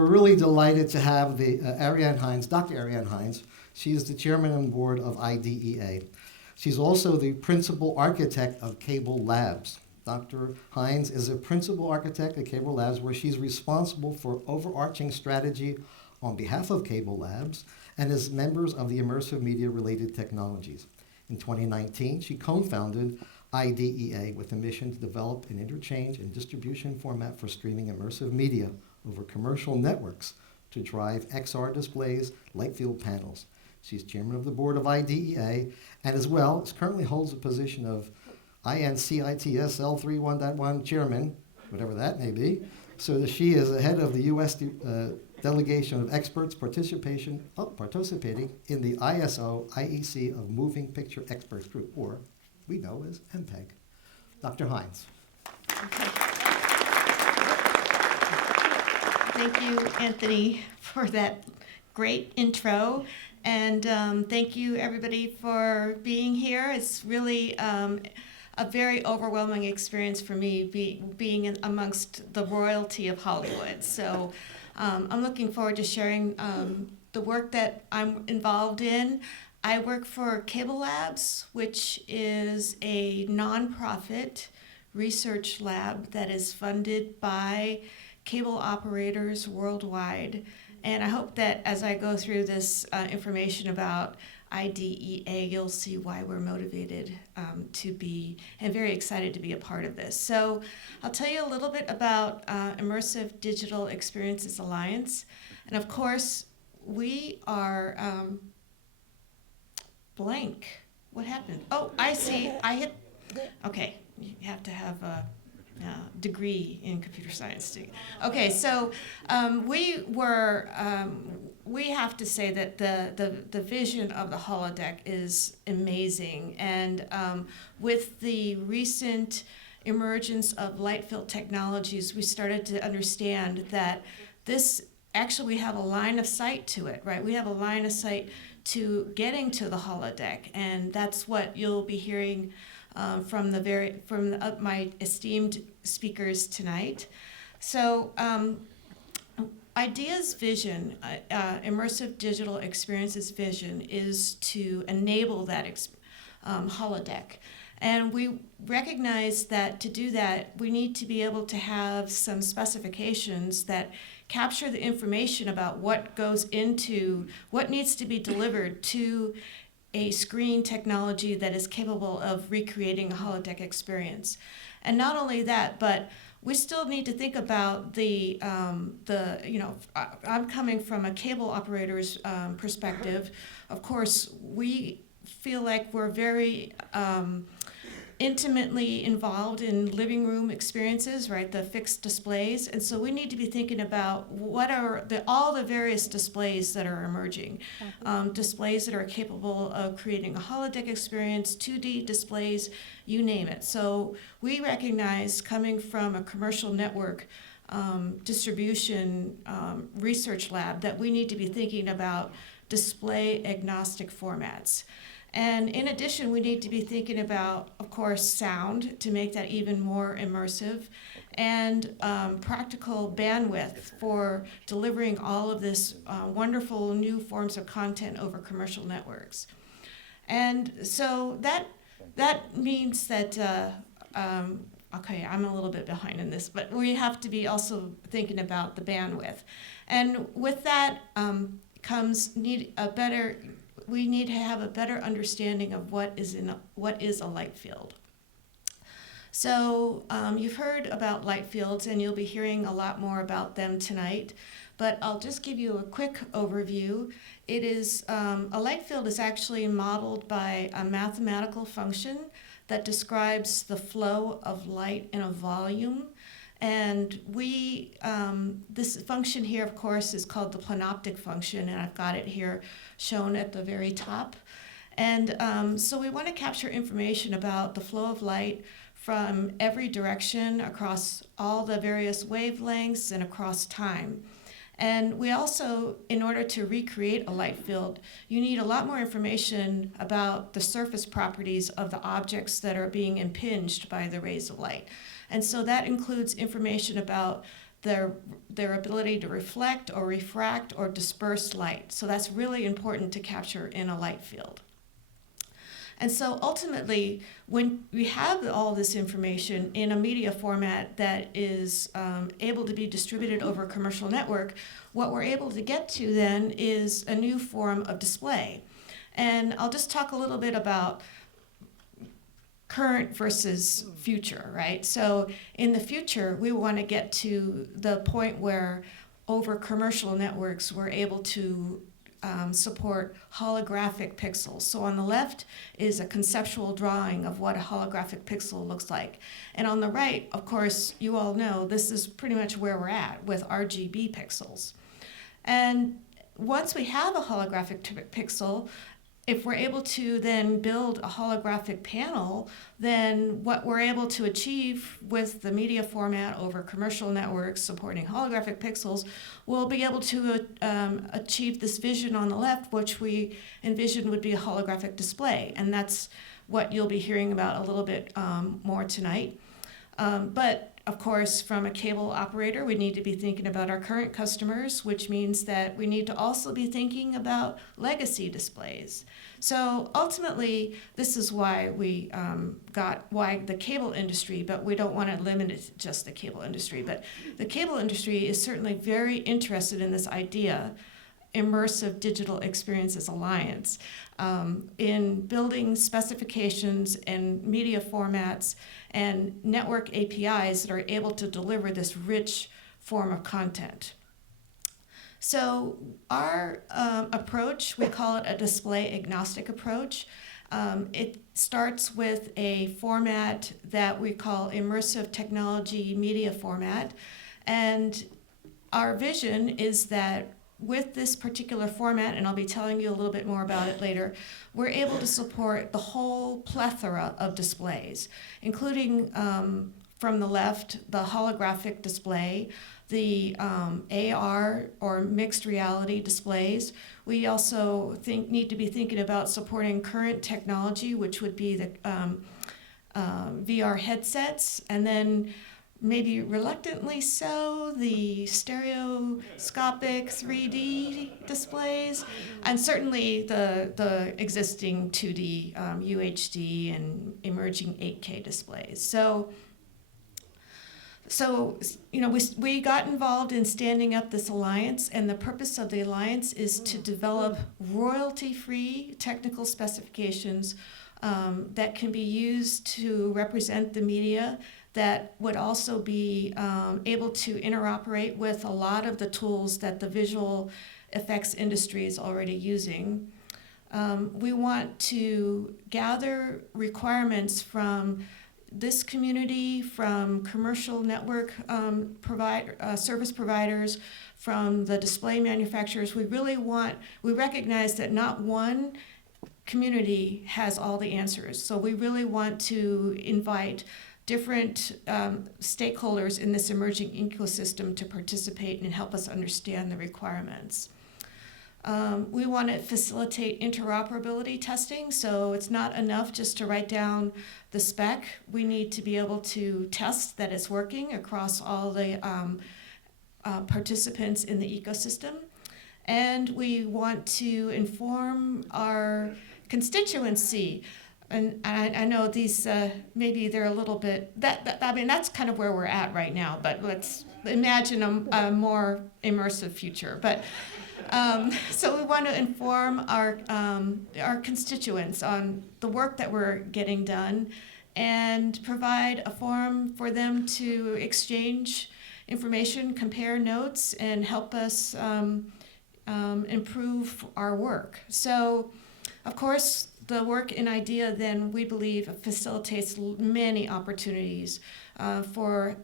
we're really delighted to have the Arianne Hinds, Dr. Arianne Hinds. She is the chairman and board of IDEA. She's also the principal architect of CableLabs. Dr. Hinds is a principal architect at CableLabs, where she's responsible for overarching strategy on behalf of CableLabs and is members of the immersive media-related technologies. In 2019, she co-founded IDEA with a mission to develop an interchange and distribution format for streaming immersive media over commercial networks to drive XR displays, light field panels. She's chairman of the board of IDEA, and as well currently holds the position of INCITS L3.1 Chairman, whatever that may be. So that she is the head of the U.S. delegation of experts participating in the ISO IEC of Moving Picture Experts Group, or we know as MPEG. Dr. Hinds. Thank you, Anthony, for that great intro. And thank you, everybody, for being here. It's really a very overwhelming experience for me being amongst the royalty of Hollywood. So I'm looking forward to sharing the work that I'm involved in. I work for CableLabs, which is a nonprofit research lab that is funded by cable operators worldwide. And I hope that as I go through this information about IDEA, you'll see why we're motivated to be and very excited to be a part of this. So I'll tell you a little bit about Immersive Digital Experiences Alliance. And of course, we are blank. What happened? Oh, I see. I hit. Okay, you have to have a degree in computer science too. Okay, so we have to say that the vision of the holodeck is amazing, and with the recent emergence of light field technologies, we started to understand that this actually, we have a line of sight to it, right? We have a line of sight to getting to the holodeck, and that's what you'll be hearing from my esteemed speakers tonight. So IDEA's vision, Immersive Digital Experiences vision, is to enable that holodeck. And we recognize that to do that, we need to be able to have some specifications that capture the information about what goes into, what needs to be delivered to a screen technology that is capable of recreating a holodeck experience. And not only that, but we still need to think about I'm coming from a cable operator's perspective. Of course, we feel like we're very intimately involved in living room experiences, right? The fixed displays. And so we need to be thinking about what are all the various displays that are emerging. Displays that are capable of creating a holodeck experience, 2D displays, you name it. So we recognize, coming from a commercial network distribution research lab, that we need to be thinking about display agnostic formats. And in addition, we need to be thinking about, of course, sound to make that even more immersive, and practical bandwidth for delivering all of this wonderful new forms of content over commercial networks. And so that means that, okay, I'm a little bit behind in this, but we have to be also thinking about the bandwidth. And with that comes we need to have a better understanding of what is a light field. So you've heard about light fields, and you'll be hearing a lot more about them tonight, but I'll just give you a quick overview. It is a light field is actually modeled by a mathematical function that describes the flow of light in a volume. And this function here, of course, is called the Plenoptic Function, and I've got it here shown at the very top. And so we want to capture information about the flow of light from every direction across all the various wavelengths and across time. And we also, in order to recreate a light field, you need a lot more information about the surface properties of the objects that are being impinged by the rays of light. And so that includes information about their ability to reflect or refract or disperse light. So that's really important to capture in a light field. And so ultimately, when we have all this information in a media format that is able to be distributed over a commercial network, what we're able to get to then is a new form of display. And I'll just talk a little bit about current versus future, right? So in the future, we want to get to the point where over commercial networks, we're able to support holographic pixels. So on the left is a conceptual drawing of what a holographic pixel looks like. And on the right, of course, you all know this is pretty much where we're at with RGB pixels. And once we have a holographic pixel, if we're able to then build a holographic panel, then what we're able to achieve with the media format over commercial networks supporting holographic pixels, we'll be able to achieve this vision on the left, which we envision would be a holographic display. And that's what you'll be hearing about a little bit more tonight. But of course, from a cable operator, we need to be thinking about our current customers, which means that we need to also be thinking about legacy displays. So ultimately, this is why we why the cable industry, but we don't want to limit it to just the cable industry. But the cable industry is certainly very interested in this idea, Immersive Digital Experiences Alliance, in building specifications and media formats and network APIs that are able to deliver this rich form of content. So our approach, we call it a display agnostic approach. It starts with a format that we call immersive technology media format. And our vision is that with this particular format, and I'll be telling you a little bit more about it later, we're able to support the whole plethora of displays, including from the left, the holographic display, the AR or mixed reality displays. We also need to be thinking about supporting current technology, which would be the VR headsets, and then maybe reluctantly so, the stereoscopic 3D displays, and certainly the existing 2D UHD and emerging 8K displays. So you know, we got involved in standing up this alliance, and the purpose of the alliance is to develop royalty-free technical specifications that can be used to represent the media, that would also be able to interoperate with a lot of the tools that the visual effects industry is already using. We want to gather requirements from this community, from commercial network service providers, from the display manufacturers. We recognize that not one community has all the answers. So we really want to invite different stakeholders in this emerging ecosystem to participate and help us understand the requirements. We want to facilitate interoperability testing, so it's not enough just to write down the spec. We need to be able to test that it's working across all the participants in the ecosystem. And we want to inform our constituency. And I know these, maybe they're a little bit, I mean, that's kind of where we're at right now, but let's imagine a more immersive future. But so we want to inform our constituents on the work that we're getting done and provide a forum for them to exchange information, compare notes, and help us improve our work. So, of course, the work in IDEA then, we believe, facilitates many opportunities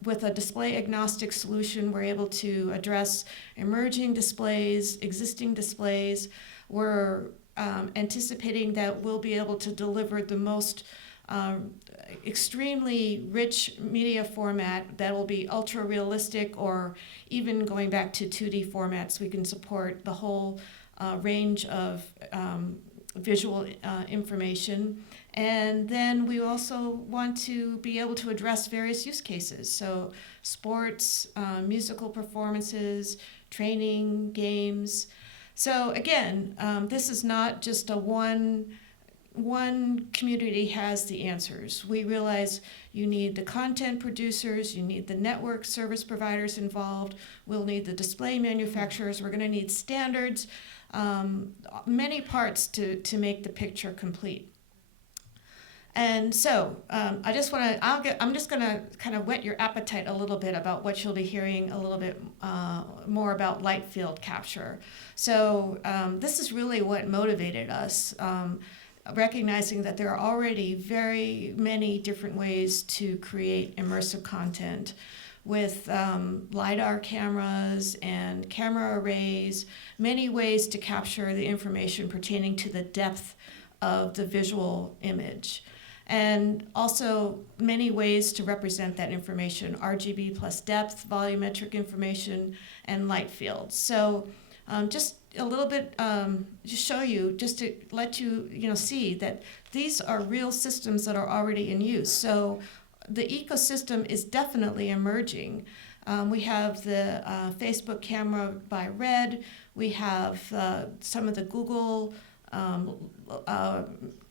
with a display agnostic solution. We're able to address emerging displays, existing displays. We're anticipating that we'll be able to deliver the most extremely rich media format that will be ultra realistic, or even going back to 2D formats. We can support the whole range of visual information. And then we also want to be able to address various use cases. So sports, musical performances, training, games. So again, this is not just a one community has the answers. We realize you need the content producers, you need the network service providers involved, we'll need the display manufacturers, we're going to need standards, many parts to make the picture complete. And so I'm just going to kind of whet your appetite a little bit about what you'll be hearing a little bit more about light field capture. So this is really what motivated us, recognizing that there are already very many different ways to create immersive content with LiDAR cameras and camera arrays, many ways to capture the information pertaining to the depth of the visual image. And also many ways to represent that information, RGB plus depth, volumetric information, and light fields. So just a little bit to show you, just to let you, see that these are real systems that are already in use. So the ecosystem is definitely emerging. We have the Facebook camera by Red. We have some of the Google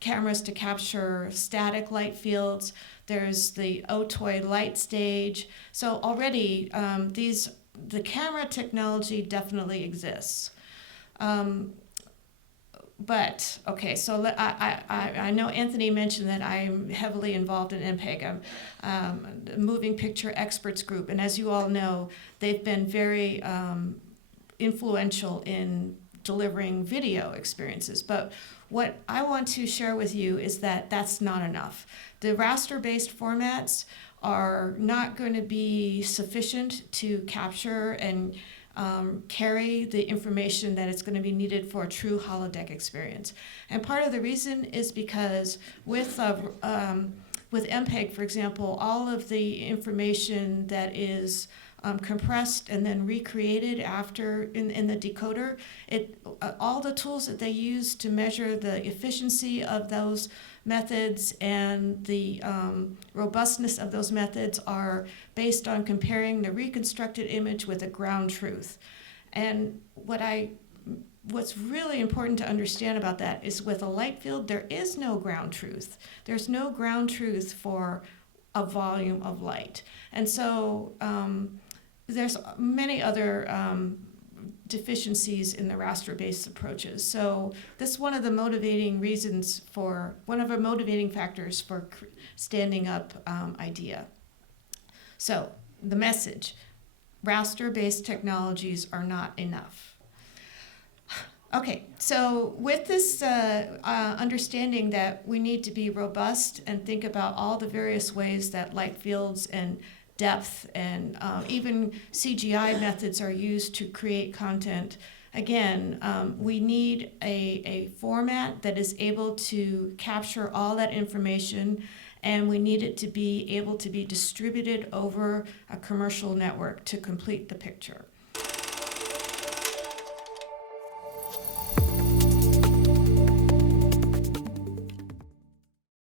cameras to capture static light fields. There's the Otoy light stage. So already the camera technology definitely exists. But okay, so I know Anthony mentioned that I'm heavily involved in MPEG, the Moving Picture Experts Group, and as you all know, they've been very influential in delivering video experiences. But what I want to share with you is that that's not enough. The raster-based formats are not going to be sufficient to capture and carry the information that is going to be needed for a true holodeck experience. And part of the reason is because with MPEG, for example, all of the information that is compressed and then recreated after in the decoder, all the tools that they use to measure the efficiency of those methods and the robustness of those methods are based on comparing the reconstructed image with a ground truth. And what's really important to understand about that is with a light field, there is no ground truth. There's no ground truth for a volume of light. And so there's many other deficiencies in the raster-based approaches. So this is one of the motivating factors for standing up IDEA. So the message, raster-based technologies are not enough. Okay, so with this understanding that we need to be robust and think about all the various ways that light fields and depth and even CGI methods are used to create content. Again, we need a format that is able to capture all that information, and we need it to be able to be distributed over a commercial network to complete the picture.